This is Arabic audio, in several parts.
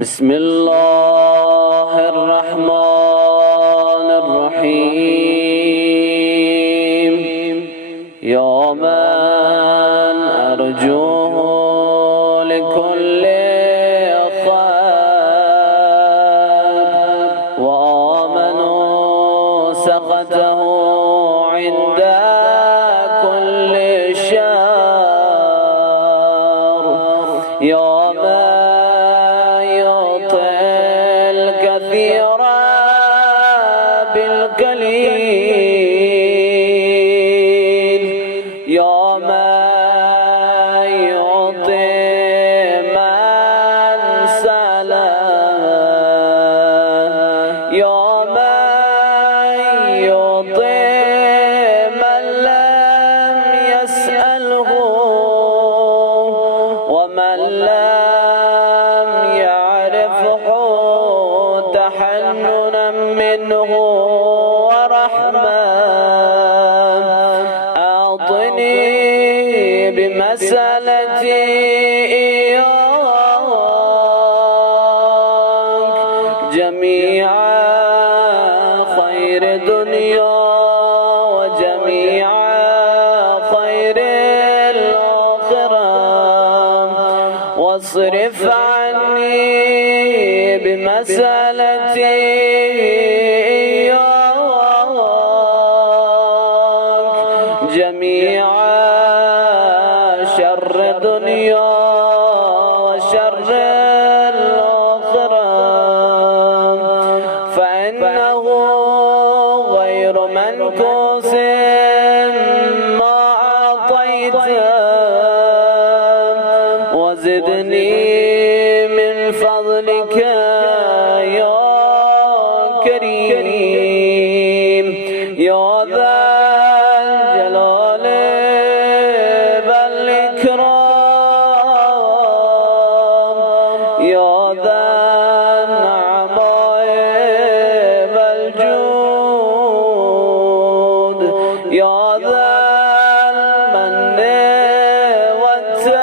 بسم الله الرحمن الرحيم يا من أرجوه لكل خير وآمنوا سخطه عند كل شر يا بالقليل يا من يعطي من سلم يا من يعطي من لم يسأله ومن لم يعرفه تحننا منه ورحمة أعطني بمسألتي إياك جميع خير دنيا وجميع خير الآخرة واصرف عني بمسألتي جميع شر دنيا وشر الآخرة فإنه غير منكوس ما أعطيت وزدني من فضلك يا كريم يا ذا يا ذا النعماء والجود يا ذا المن والتول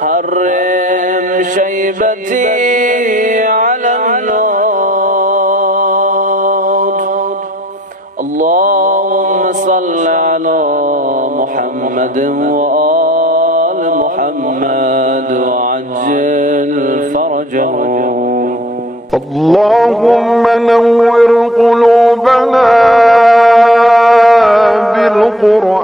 حرم شيبتي على النار اللهم صل على محمد وآل محمد وعجل فرجهم اللهم نور قلوبنا بالقرآن